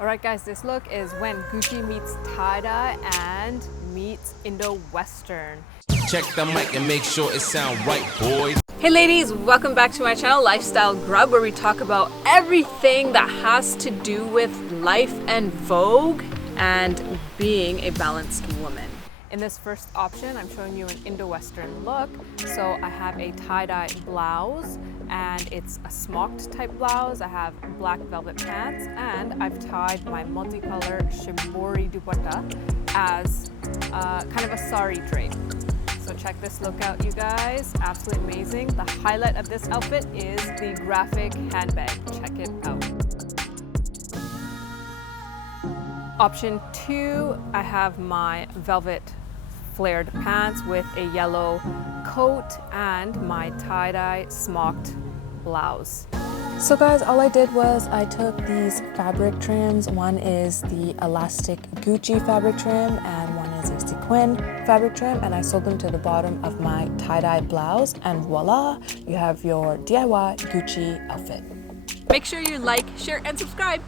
Alright guys, this look is when Gucci meets tie-dye and meets Indo-Western. Check the mic and make sure it sound right, boys. Hey ladies, welcome back to my channel, Lifestyle Grub, where we talk about everything that has to do with life and vogue and being a balanced woman. In this first option, I'm showing you an Indo-Western look. So I have a tie-dye blouse and it's a smocked type blouse. I have black velvet pants and I've tied my multicolor shibori dupatta as kind of a sari drape. So check this look out, you guys. Absolutely amazing. The highlight of this outfit is the graphic handbag. Check it out. Option 2, I have my velvet flared pants with a yellow coat and my tie-dye smocked blouse. So guys, all I did was I took these fabric trims. One is the elastic Gucci fabric trim and one is a sequin fabric trim, and I sewed them to the bottom of my tie-dye blouse, and voila, you have your DIY Gucci outfit. Make sure you like, share, and subscribe.